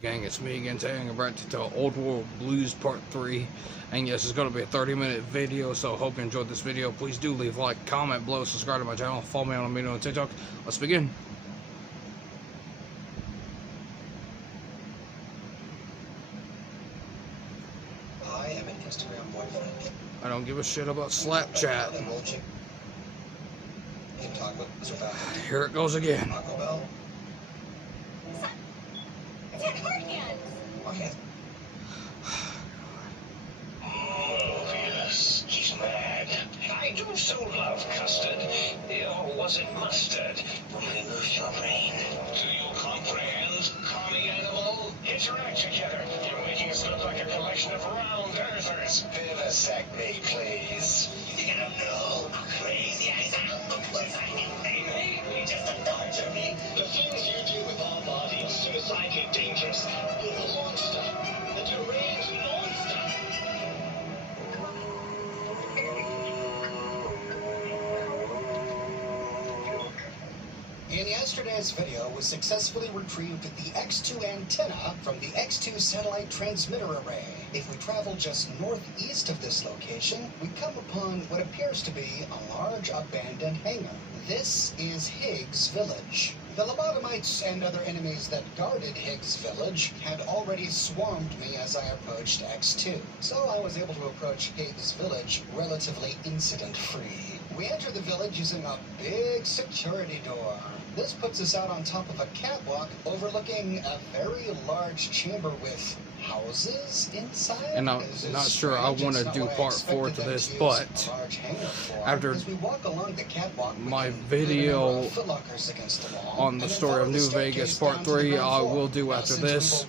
Gang, it's me again today. I'm about to tell Old World Blues Part 3. And yes, it's going to be a 30-minute video, so I hope you enjoyed this video. Please do leave a like, comment below, subscribe to my channel, follow me on video on TikTok. Let's begin. I am an Instagram boyfriend. I don't give a shit about Snapchat. Emoji. You can talk with Mr. Falcon. Here it goes again. Taco Bell. It's your car again. Okay. Oh, yes, he's mad. I do so love custard. Or was it mustard? Remove your brain. Do you comprehend, commie animal? Get your act together. You're making us look like a collection of round earthers. Vivisect me, please. You know, crazy as maybe just a torture me. The things you do with our body are suicidally dangerous. You're a monster. A deranged monster. In yesterday's video, we successfully retrieved the X2 antenna from the X2 satellite transmitter array. If we travel just northeast of this location, we come upon what appears to be a large abandoned hangar. This is Higgs Village. The lobotomites and other enemies that guarded Higgs Village had already swarmed me as I approached X2, so I was able to approach Higgs Village relatively incident-free. We enter the village using a big security door. This puts us out on top of a catwalk overlooking a very large chamber with houses inside. And I'm not sure I want to do part 4 to this, but after my video on the story of New Vegas Part 3, I will do after this.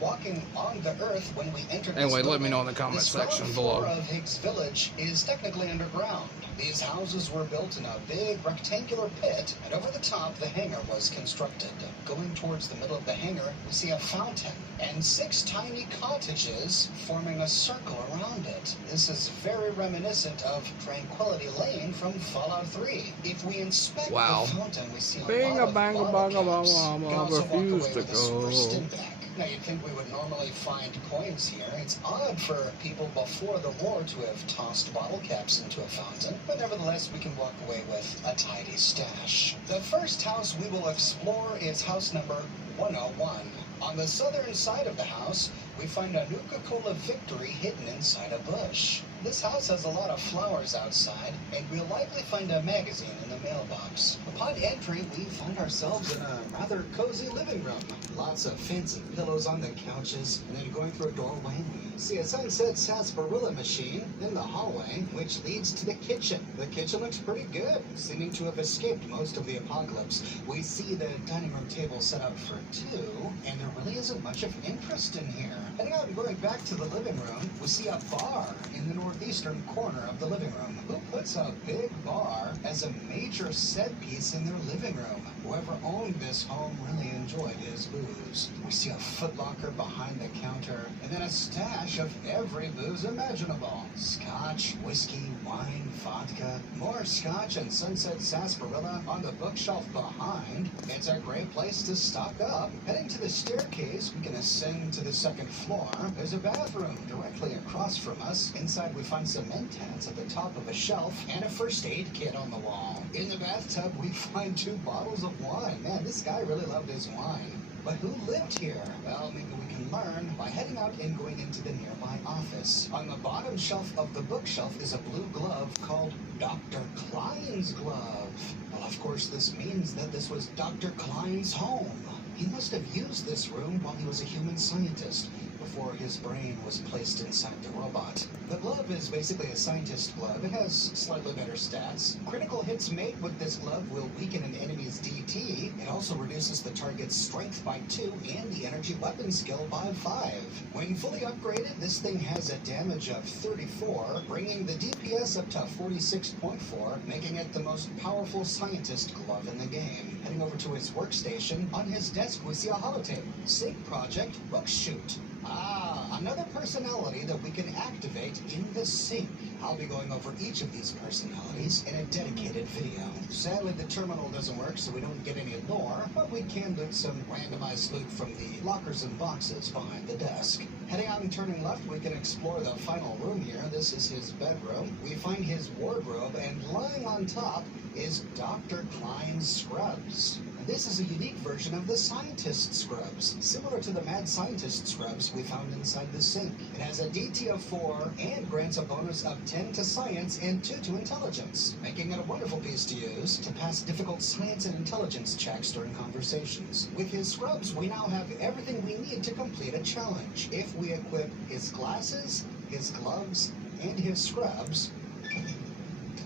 Anyway, let me know in the comment section below. Of Higgs Village is technically underground. These houses were built in a big rectangular pit, and over the top the hangar was constructed. Going towards the middle of the hangar, we see a fountain and 6 tiny cottages forming a circle around it. This is very reminiscent of Tranquility Lane from Fallout 3. If we inspect the fountain, we see a lot of bottle caps. You can also walk away with a silver Stimback. Now, you'd think we would normally find coins here. It's odd for people before the war to have tossed bottle caps into a fountain, but nevertheless, we can walk away with a tidy stash. The first house we will explore is house number 101. On the southern side of the house, we find a Nuka-Cola Victory hidden inside a bush. This house has a lot of flowers outside, and we'll likely find a magazine in the mailbox. Upon entry, we find ourselves in a rather cozy living room. Lots of fancy pillows on the couches, and then going through a doorway, we see a Sunset Sarsaparilla machine in the hallway, which leads to the kitchen. The kitchen looks pretty good, seeming to have escaped most of the apocalypse. We see the dining room table set up for 2, and there really isn't much of interest in here. Heading out and going back to the living room, we see a bar in the northeastern corner of the living room. Who puts a big bar as a major set piece in their living room? Whoever owned this home really enjoyed his booze. We see a footlocker behind the counter, and then a stash of every booze imaginable. Scotch, whiskey, wine, vodka, more scotch and Sunset Sarsaparilla on the bookshelf behind. It's a great place to stock up. Heading to the staircase, we can ascend to the second floor. There's a bathroom directly across from us. Inside we find some Mentats at the top of a shelf and a first aid kit on the wall. In the bathtub we find 2 bottles of wine. Man, this guy really loved his wine. But who lived here? Well, maybe we can learn by heading out and going into the nearby office. On the bottom shelf of the bookshelf is a blue glove called Dr. Klein's glove. Well, of course, this means that this was Dr. Klein's home. He must have used this room while he was a human scientist, before his brain was placed inside the robot. The glove is basically a scientist glove. It has slightly better stats. Critical hits made with this glove will weaken an enemy's DT. It also reduces the target's strength by 2 and the energy weapon skill by 5. When fully upgraded, this thing has a damage of 34, bringing the DPS up to 46.4, making it the most powerful scientist glove in the game. Heading over to his workstation, on his desk we see a holotape. Sync Project Bookshoot. Another personality that we can activate in the sink. I'll be going over each of these personalities in a dedicated video. Sadly, the terminal doesn't work, so we don't get any lore, but we can loot some randomized loot from the lockers and boxes behind the desk. Heading out and turning left, we can explore the final room here. This is his bedroom. We find his wardrobe, and lying on top is Dr. Klein's scrubs. This is a unique version of the scientist scrubs, similar to the mad scientist scrubs we found inside the sink. It has a DT of 4 and grants a bonus of 10 to science and 2 to intelligence, making it a wonderful piece to use to pass difficult science and intelligence checks during conversations. With his scrubs, we now have everything we need to complete a challenge. If we equip his glasses, his gloves, and his scrubs,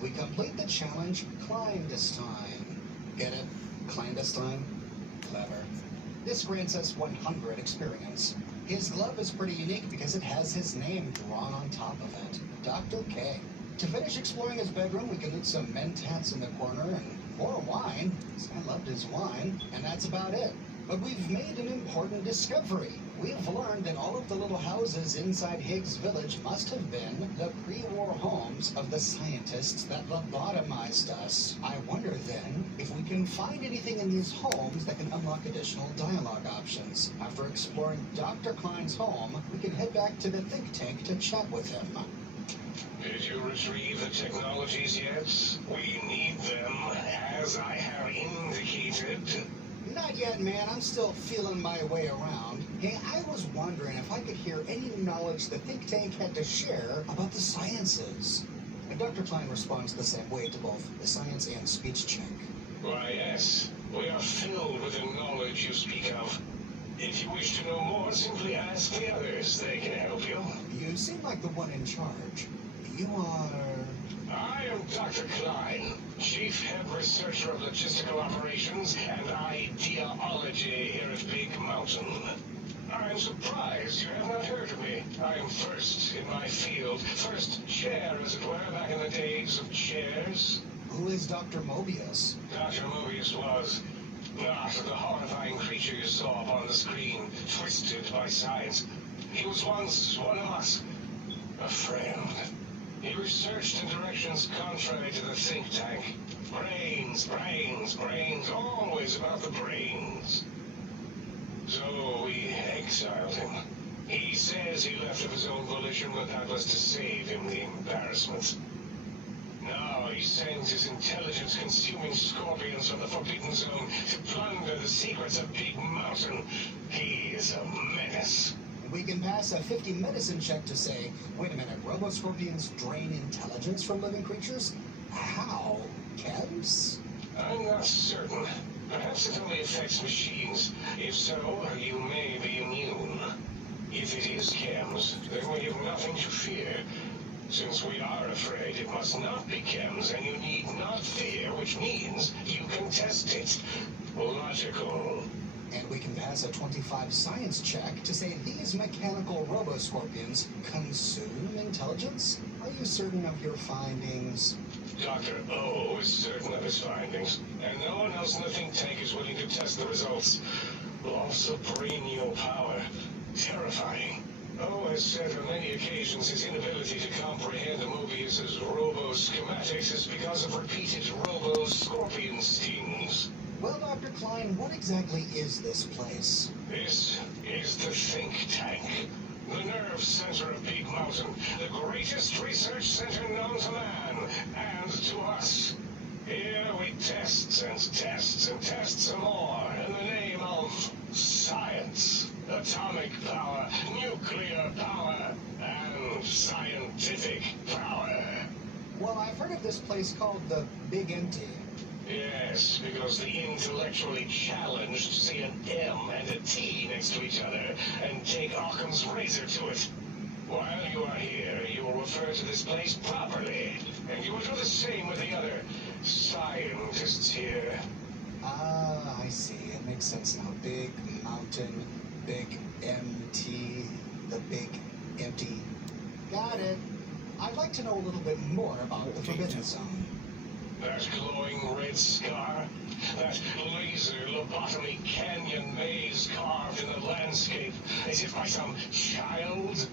we complete the challenge clandestine. Get it? Clandestine? Clever. This grants us 100 experience. His glove is pretty unique because it has his name drawn on top of it. Dr. K. To finish exploring his bedroom, we can loot some Mentats in the corner and more wine. I loved his wine, and that's about it. But we've made an important discovery. We've learned that all of the little houses inside Higgs Village must have been the pre-war homes of the scientists that lobotomized us. I wonder then if we can find anything in these homes that can unlock additional dialogue options. After exploring Dr. Klein's home, we can head back to the think tank to chat with him. Did you retrieve the technologies yet? We need them, as I have indicated. Not yet, man. I'm still feeling my way around. Hey, I was wondering if I could hear any knowledge the think tank had to share about the sciences. And Dr. Klein responds the same way to both the science and speech check. Why, yes. We are filled with the knowledge you speak of. If you wish to know more, simply ask the others. They can help you. You seem like the one in charge. You are... I am Dr. Klein, Chief Head Researcher of Logistical Operations and Ideology here at Big Mountain. I'm surprised you have not heard of me. I am first in my field, first chair, as it were, back in the days of chairs. Who is Dr. Mobius? Dr. Mobius was not the horrifying creature you saw upon the screen, twisted by science. He was once one of us, a friend. He researched in directions contrary to the think tank. Brains, brains, brains, always about the brains. So we exiled him. He says he left of his own volition, but that was to save him the embarrassment. Now he sends his intelligence-consuming scorpions from the Forbidden Zone to plunder the secrets of Big Mountain. He is a menace. We can pass a 50 medicine check to say, wait a minute, robo-scorpions drain intelligence from living creatures? How? Chems? I'm not certain. Perhaps it only affects machines. If so, you may be immune. If it is chems, then we have nothing to fear. Since we are afraid, it must not be chems, and you need not fear, which means you can test it. Logical. And we can pass a 25 science check to say these mechanical robo-scorpions consume intelligence? Are you certain of your findings? Dr. O is certain of his findings, and no one else in the think tank is willing to test the results. Loss of brainial power. Terrifying. O has said on many occasions his inability to comprehend the Mobius's robo-schematics is because of repeated robo-scorpion stings. Well, Dr. Klein, what exactly is this place? This is the think tank. The nerve center of Big Mountain. The greatest research center known to man and to us. Here we test and test and test some more in the name of science. Atomic power, nuclear power, and scientific power. Well, I've heard of this place called the Big Empty. Yes, because the intellectually challenged see an M and a T next to each other and take Occam's razor to it. While you are here, you will refer to this place properly, and you will do the same with the other scientists here. Ah, I see. It makes sense now. Big Mountain, Big MT, the Big Empty. Got it. I'd like to know a little bit more about the Forbidden Zone. That glowing red scar? That laser lobotomy canyon maze carved in the landscape as if by some child.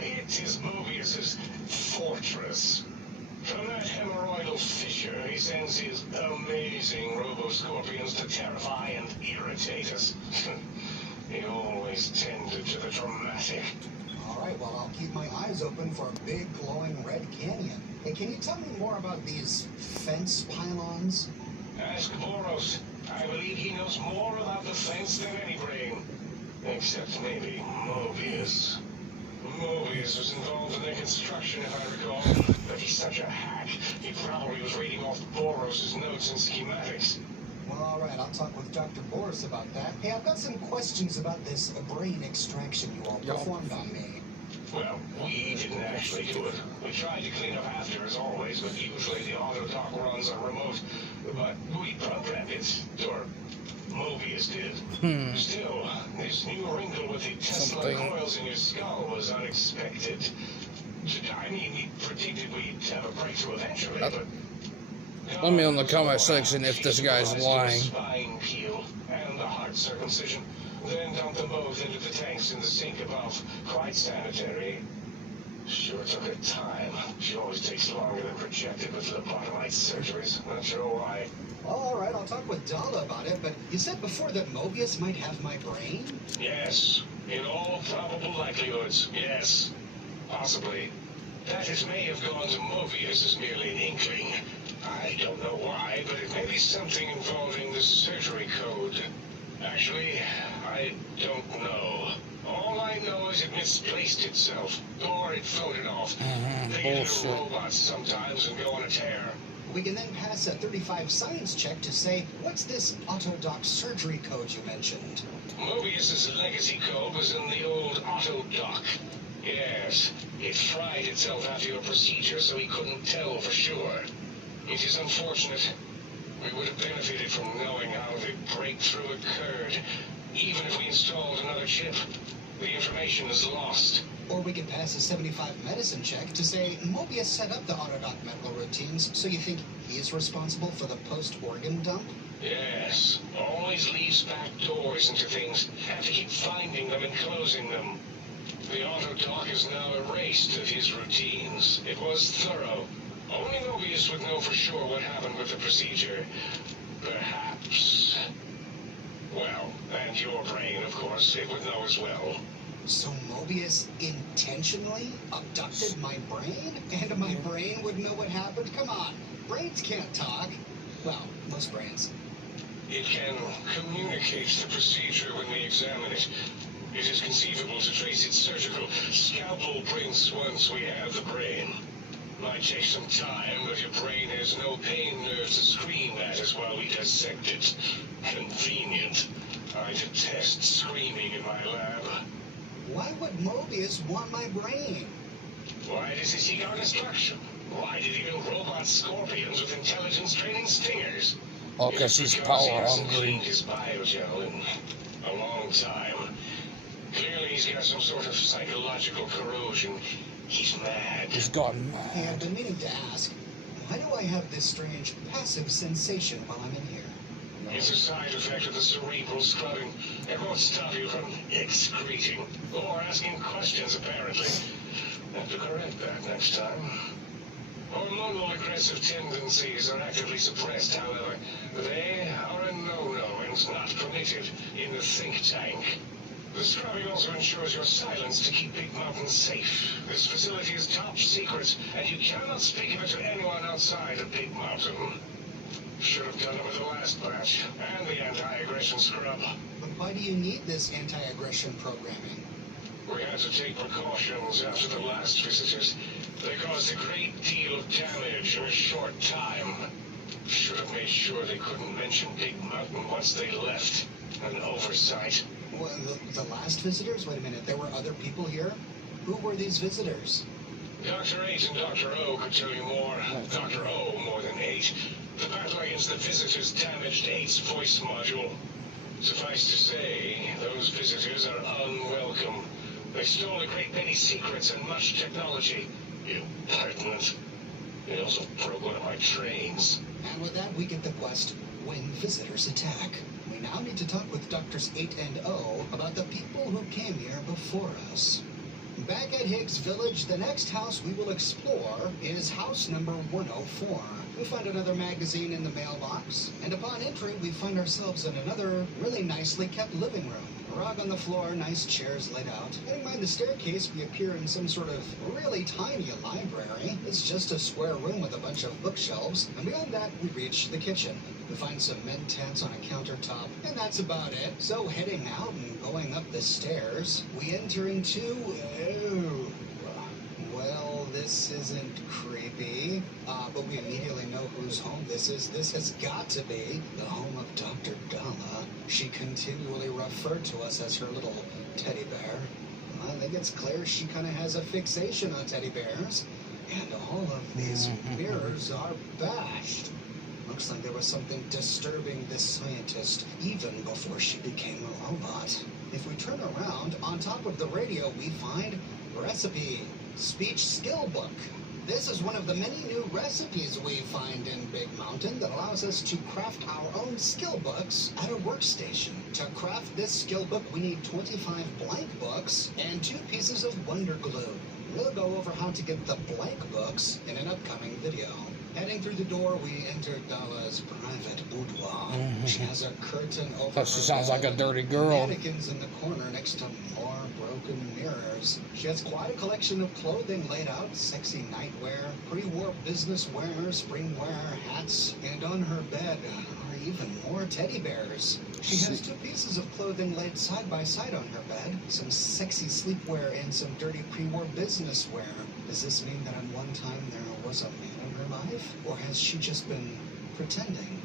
It is Mobius's fortress. From that hemorrhoidal fissure, he sends his amazing robo-scorpions to terrify and irritate us. He always tended to the dramatic. All right, well, I'll keep my eyes open for a big glowing red canyon. Hey, can you tell me more about these fence pylons? Ask Boros. I believe he knows more about the fence than any brain. Except maybe Mobius. Mobius was involved in their construction, if I recall. But he's such a hack, he probably was reading off Boros' notes and schematics. Well, all right, I'll talk with Dr. Boris about that. Hey, I've got some questions about this brain extraction you all performed on me. Well, we didn't actually do it. We tried to clean up after, as always, but usually the auto-dock runs are remote. But we programmed it, or Mobius did. Still, this new wrinkle with the Tesla coils in your skull was unexpected. I mean, we predicted we'd have a breakthrough eventually, but... Let me know in the comment section if this guy's lying. Spine peel and the heart circumcision. Then dump them both into the tanks in the sink above. Quite sanitary. Sure took her time. She always takes longer than projected with lobotomite surgeries. Not sure why. All right, I'll talk with Dala about it, but you said before that Mobius might have my brain? Yes. In all probable likelihoods, yes. Possibly. That it may have gone to Mobius is merely an inkling. I don't know why, but it may be something involving the surgery code. Actually, I don't know. All I know is it misplaced itself, or it floated off. They get little robots sometimes and go on a tear. We can then pass a 35 science check to say, what's this auto-dock surgery code you mentioned? Mobius's legacy code was in the old auto-dock. Yes, it fried itself after your procedure so he couldn't tell for sure. It is unfortunate. We would have benefited from knowing how the breakthrough occurred. Even if we installed another chip, the information is lost. Or we can pass a 75 medicine check to say Mobius set up the Autodoc medical routines, so you think he's responsible for the post-organ dump? Yes. Always leaves back doors into things. Have to keep finding them and closing them. The Autodoc is now erased of his routines. It was thorough. Only Mobius would know for sure what happened with the procedure. Perhaps. Well, and your brain, of course, it would know as well. So Mobius intentionally abducted my brain? And my brain would know what happened? Come on, brains can't talk. Well, most brains. It can communicate the procedure when we examine it. It is conceivable to trace its surgical scalpel prints once we have the brain. Might take some time, but your brain has no pain nerves to scream at us while we dissect it. Convenient. I detest screaming in my lab. Why would Mobius want my brain? Why does he seek our destruction? Why did he build robot scorpions with intelligence training stingers? Oh, because he's power He hasn't hungry. cleaned his biogel in a long time. Clearly he's got some sort of psychological corrosion. He's mad. He's gotten Hey, I've mad. been meaning to ask, why do I have this strange passive sensation while I'm in here? It's a side effect of the cerebral scrubbing. It won't stop you from excreting or asking questions, apparently. Have to correct that next time. Hormonal aggressive tendencies are actively suppressed, however. They are a no-no and not permitted in the think tank. The scrubbing also ensures your silence to keep Big Mountain safe. This facility is top secret, and you cannot speak of it to anyone outside of Big Mountain. Should have done it with the last batch, and the anti-aggression scrub. But why do you need this anti-aggression programming? We had to take precautions after the last visitors. They caused a great deal of damage in a short time. Should have made sure they couldn't mention Big Mountain once they left. An oversight. Well, the last visitors? Wait a minute, there were other people here? Who were these visitors? Dr. 8 and Dr. O could tell you more. Dr. O more than 8. The battle against the visitors damaged 8's voice module. Suffice to say, those visitors are unwelcome. They stole a great many secrets and much technology. Impertinent. They also broke one of my trains. And with that, we get the quest. when visitors attack. We now need to talk with Doctors 8 and O about the people who came here before us. Back at Higgs Village, the next house we will explore is house number 104. We find another magazine in the mailbox, and upon entry we find ourselves in another really nicely kept living room. A rug on the floor, nice chairs laid out. Heading behind the staircase, we appear in some sort of really tiny library. It's just a square room with a bunch of bookshelves, and beyond that we reach the kitchen. We find some men tats on a countertop, and that's about it. So heading out and going up the stairs, we enter into... well, this isn't creepy, but we immediately know whose home this is. This has got to be the home of Dr. Dala. She continually referred to us as her little teddy bear. I think it's clear she kind of has a fixation on teddy bears, and all of these mirrors are bashed. Looks like there was something disturbing this scientist even before she became a robot. If we turn around, on top of the radio we find recipe, speech skill book. This is one of the many new recipes we find in Big Mountain that allows us to craft our own skill books at a workstation. To craft this skill book, we need 25 blank books and 2 pieces of wonder glue. We'll go over how to get the blank books in an upcoming video. Heading through the door, we enter Dala's private boudoir. She has a curtain over her She sounds like a bed, dirty girl. mannequins in the corner next to more broken mirrors. She has quite a collection of clothing laid out, sexy nightwear, pre-war business wear, spring wear, hats, and on her bed are even more teddy bears. She has 2 pieces of clothing laid side by side on her bed, some sexy sleepwear and some dirty pre-war business wear. Does this mean that at one time there was a man in her life, or has she just been pretending?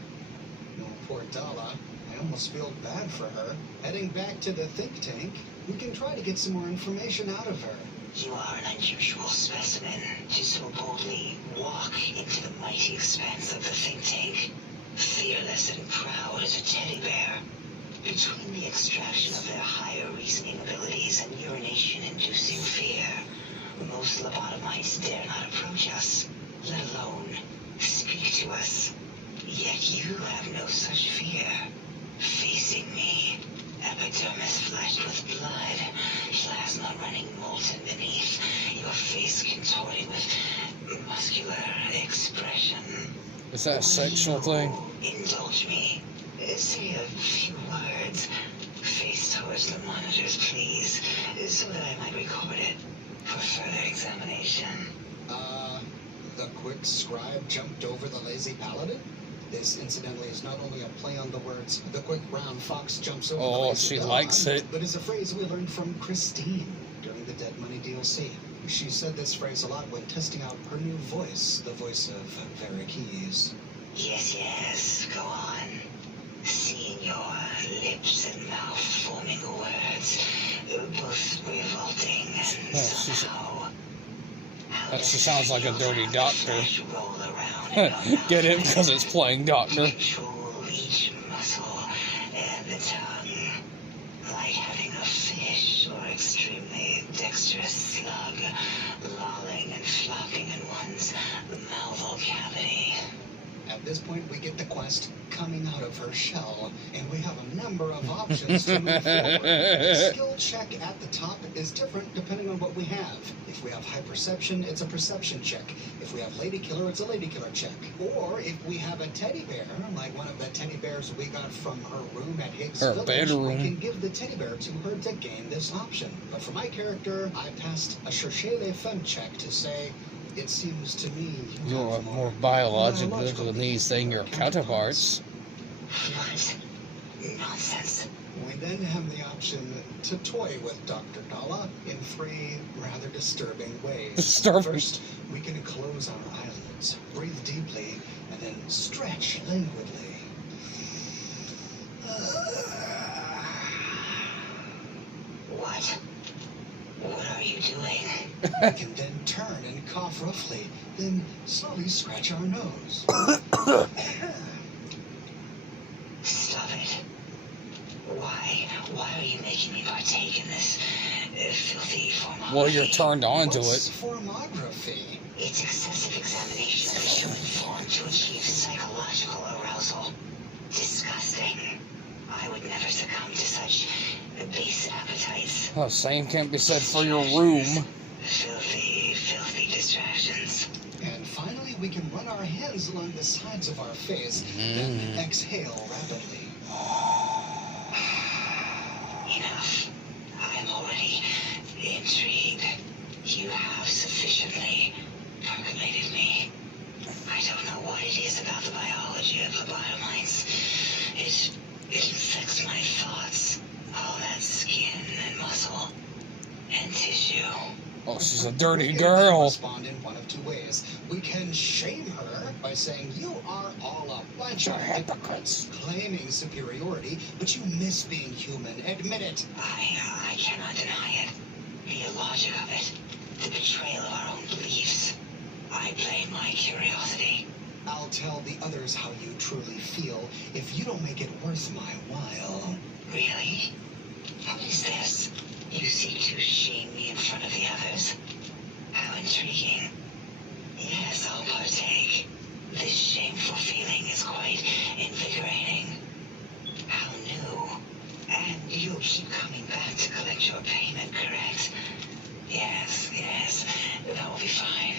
Oh, poor Dala. I almost feel bad for her. Heading back to the think tank, we can try to get some more information out of her. You are an unusual specimen to so boldly walk into the mighty expanse of the think tank, fearless and proud as a teddy bear. Between the extraction of their higher reasoning abilities and urination-inducing fear, most lobotomites dare not approach us, let alone speak to us. Yet you have no such fear. Facing me, epidermis flashed with blood, plasma running molten beneath, your face contorting with muscular expression. Is that a sexual thing? Indulge me. Say a few words. Face towards the monitors, please, so that I might record it for further examination. The quick scribe jumped over the lazy paladin? This, incidentally, is not only a play on the words, the quick brown fox jumps over the lazy she dog, likes it. but is a phrase we learned from Christine during the Dead Money DLC. She said this phrase a lot when testing out her new voice, the voice of Vera Keys. Yes, go on. Seeing your lips and mouth forming words, both revolting and somehow... She sounds like a dirty doctor. Roll around Get it? Because it's playing doctor. control each muscle and the tongue, like having a fish or extremely dexterous slug lolling and flopping in one's mouthal cavity. At this point, we get the quest coming out of her shell, and we have a number of options to move forward. The skill check at the top is different depending on what we have. If we have high perception, it's a perception check. If we have lady killer, it's a lady killer check. Or if we have a teddy bear, like one of the teddy bears we got from her room at Higgs Her Village, bedroom. we can give the teddy bear to her to gain this option. But for my character, I passed a cherchez les femmes check to say, it seems to me You're have more biological than these than your counterparts. What? Nonsense. We then have the option to toy with Dr. Dala in 3 rather disturbing ways. Disturbing. First, we can close our eyelids, breathe deeply, and then stretch languidly. What? What are you doing? We can then turn and cough roughly, then slowly scratch our nose. Stop it. Why? Why are you making me partake in this filthy formography? Well, you're turned on to What's it. formography? It's excessive examination of the human form to achieve psychological arousal. disgusting. I would never succumb to such base appetites. Oh, same can't be said for your room. Filthy, filthy distractions. And finally, we can run our hands along the sides of our face, then exhale rapidly. Enough. I am already intrigued. You have sufficiently percolated me. I don't know what it is about the biology of lobotomites. It infects my thoughts. All that skin and muscle and tissue. Oh, she's a dirty We can girl. respond in one of two ways. We can shame her by saying, you are all a bunch of hypocrites, claiming superiority, but you miss being human. Admit it. I cannot deny it. The illogic of it. The betrayal of our own beliefs. I blame my curiosity. I'll tell the others how you truly feel if you don't make it worth my while. Really? What is this? You seek to shame me in front of the others? How intriguing. Yes, I'll partake. This shameful feeling is quite invigorating. How new. And you'll keep coming back to collect your payment, correct? Yes, that will be fine.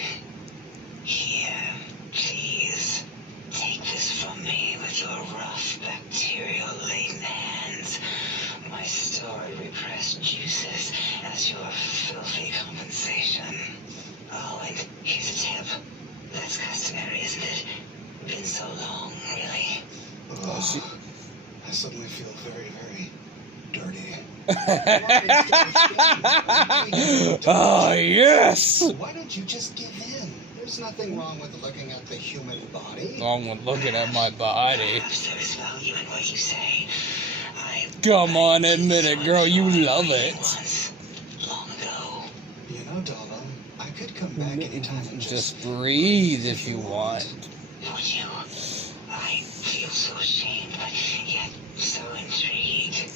Here, please. Take this from me with your rough, bacterial-laden hands. My story-repressed juices as your filthy compensation. Oh, and here's a tip. That's customary, isn't it? Been so long, really. Oh, I suddenly feel very, very dirty. Ah, yes! Why don't you just give in? There's nothing wrong with looking at the human body. Wrong with looking at my body. Perhaps there is value in what you say. Come on, admit it, girl, you love it. Once, long ago. You know, Dala, I could come back anytime and Just breathe if you want. Would you? I feel so ashamed, but yet so intrigued.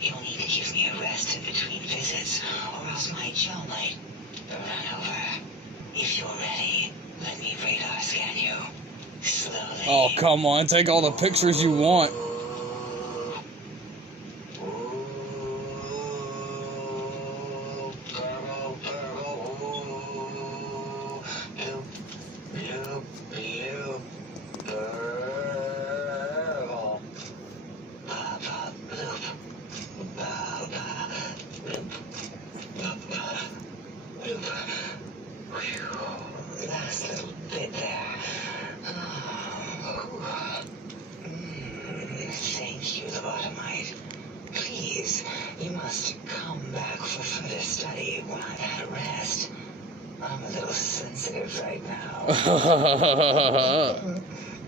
You'll need to give me a rest in between visits, or else my jaw might run over. If you're ready, let me radar scan you. Slowly. Oh, come on, take all the pictures you want. Last little bit there. Thank you, lobotomite. Please, you must come back for further study when I've had a rest. I'm a little sensitive right now.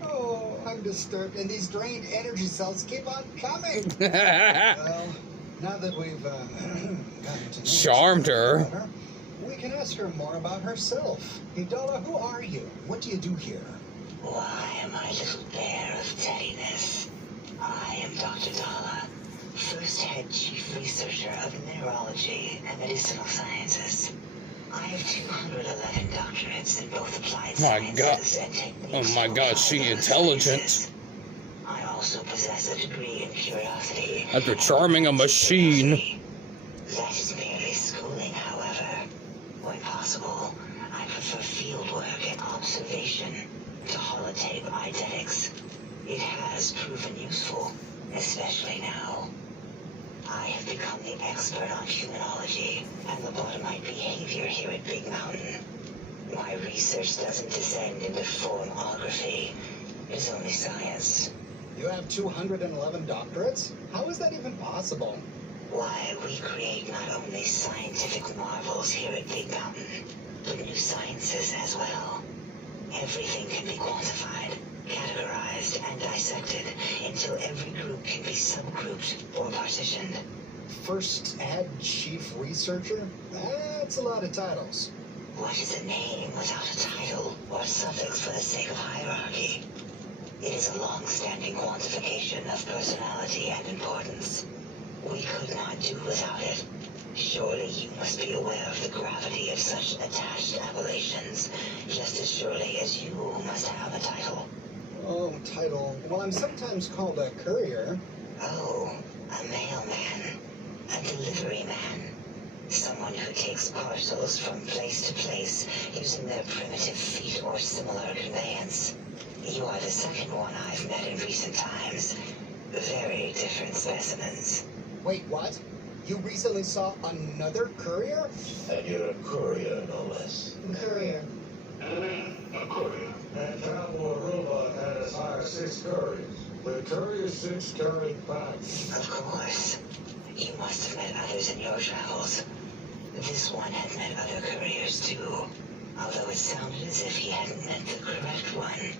Oh, I'm disturbed, and these drained energy cells keep on coming. Well, now that we've gotten to know Charmed her. better, we can ask her more about herself. Idala, who are you? What do you do here? Why am I a little bear of teddiness? I am Dr. Dala, first head chief researcher of neurology and medicinal sciences. I have 211 doctorates in both applied My God. sciences and techniques. Oh my God, she intelligent. I also possess a degree in curiosity. After charming a machine. That is merely schooling, however. When possible, I prefer field work and observation to holotape eidetics. It has proven useful, especially now. I have become the expert on humanology and lobotomite behavior here at Big Mountain. My research doesn't descend into formography. It's only science. You have 211 doctorates? How is that even possible? Why, we create not only scientific marvels here at Big Mountain, but new sciences as well. Everything can be quantified, categorized, and dissected until every group can be subgrouped or partitioned. First head chief researcher? That's a lot of titles. What is a name without a title or a suffix for the sake of hierarchy? It is a long-standing quantification of personality and importance. We could not do without it. Surely you must be aware of the gravity of such attached appellations, just as surely as you must have a title. Oh, title. Well, I'm sometimes called a courier. Oh, a mailman. A delivery man. Someone who takes parcels from place to place using their primitive feet or similar conveyance. You are the second one I've met in recent times. Very different specimens. Wait, what? You recently saw another courier? And you're a courier, no less. Courier. A courier. And Traveler Robot had as high as 6 couriers, with Courier 6 carrying packs. Of course. You must have met others in your travels. This one had met other couriers too, although it sounded as if he hadn't met the correct one.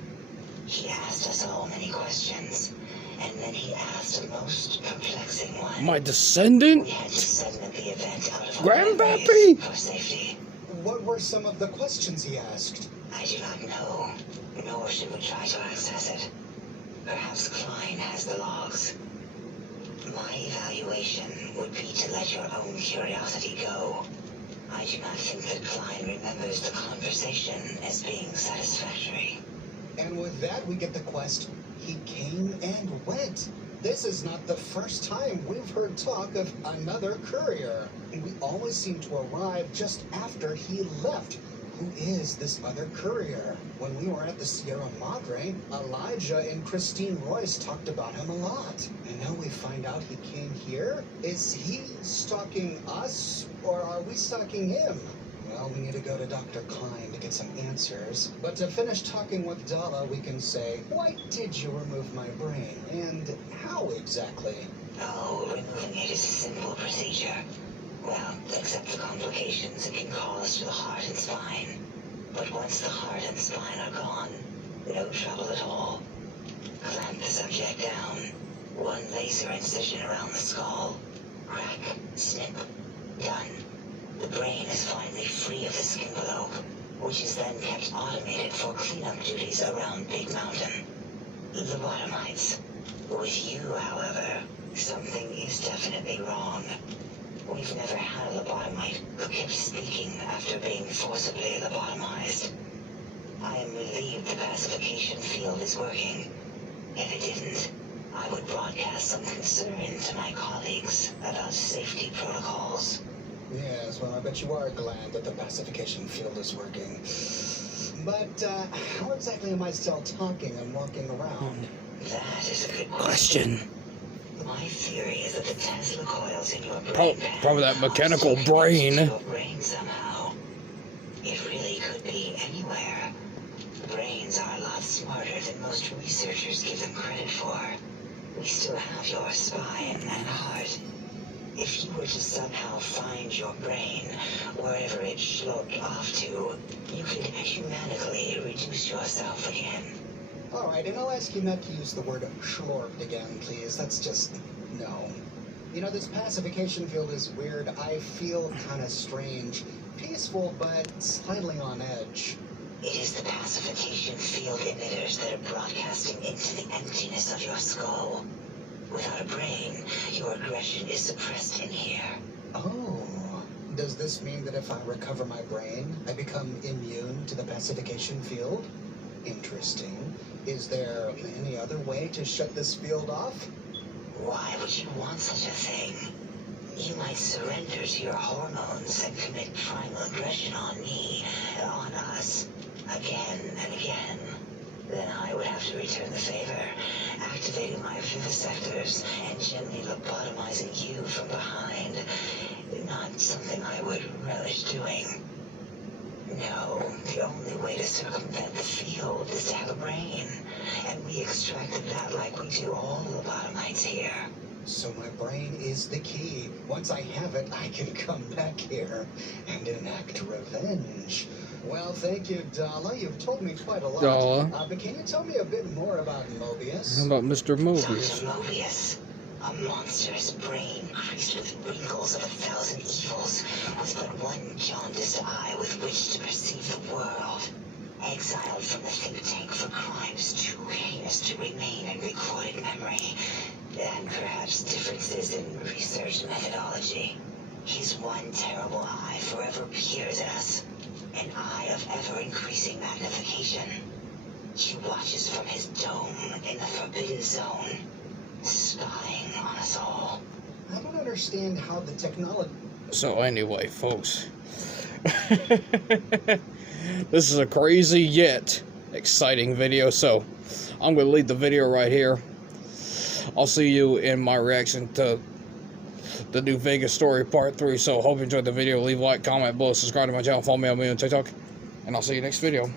He asked us all many questions, and then he asked a most perplexing one. My descendant? We had to segment the event out of our Grandpappy? memories for safety. What were some of the questions he asked? I do not know, nor should we try to access it. Perhaps Klein has the logs. My evaluation would be to let your own curiosity go. I do not think that Klein remembers the conversation as being satisfactory. And with that, we get the quest. He came and went. This is not the first time we've heard talk of another courier. We always seem to arrive just after he left. Who is this other courier? When we were at the Sierra Madre, Elijah and Christine Royce talked about him a lot. And now we find out he came here? Is he stalking us, or are we stalking him? Well, we need to go to Dr. Klein to get some answers. But to finish talking with Dala, we can say, why did you remove my brain? And how exactly? Oh, removing it is a simple procedure. Well, except the complications it can cause to the heart and spine. But once the heart and spine are gone, no trouble at all. Clamp the subject down. One laser incision around the skull. Crack, snip, done. The brain is finally free of the skin envelope, which is then kept automated for cleanup duties around Big Mountain. Lobotomites. With you, however, something is definitely wrong. We've never had a lobotomite who kept speaking after being forcibly lobotomized. I am relieved the pacification field is working. If it didn't, I would broadcast some concern to my colleagues about safety protocols. Yes, well, I bet you are glad that the pacification field is working. But, how exactly am I still talking and walking around? That is a good Question. My theory is that the Tesla coils in your Pro- brain pan probably that mechanical cause brain. your brain somehow. It really could be anywhere. Brains are a lot smarter than most researchers give them credit for. We still have your spine and heart. If you were to somehow find your brain, wherever it sloped off to, you could humanically reduce yourself again. All right, and I'll ask you not to use the word schlorped again, please. That's just... no. You know, this pacification field is weird. I feel kind of strange. Peaceful, but slightly on edge. It is the pacification field emitters that are broadcasting into the emptiness of your skull. Without a brain, your aggression is suppressed in here. Oh. Does this mean that if I recover my brain, I become immune to the pacification field? Interesting. Is there any other way to shut this field off? Why would you want such a thing? You might surrender to your hormones and commit primal aggression on me, on us, again and again. Then I would have to return the favor, activating my vivisectors and gently lobotomizing you from behind. Not something I would relish doing. No, the only way to circumvent the field is to have a brain, and we extracted that like we do all lobotomites here. So my brain is the key. Once I have it, I can come back here and enact revenge. Well, thank you, Dala. You've told me quite a lot. Dala. But can you tell me a bit more about Mobius? How about Mr. Mobius? Dr. Mobius, a monstrous brain creased with wrinkles of 1,000 evils, with but one jaundiced eye with which to perceive the world. Exiled from the think tank for crimes too heinous to remain in recorded memory, and perhaps differences in research methodology. His one terrible eye forever peers at us, an eye of ever-increasing magnification. He watches from his dome in the Forbidden Zone, spying on us all. I don't understand how the technology... So anyway, folks, this is a crazy yet exciting video, so I'm going to leave the video right here. I'll see you in my reaction to the New Vegas story part 3. So hope you enjoyed the video. Leave a like, comment below, subscribe to my channel, follow me on TikTok, and I'll see you next video.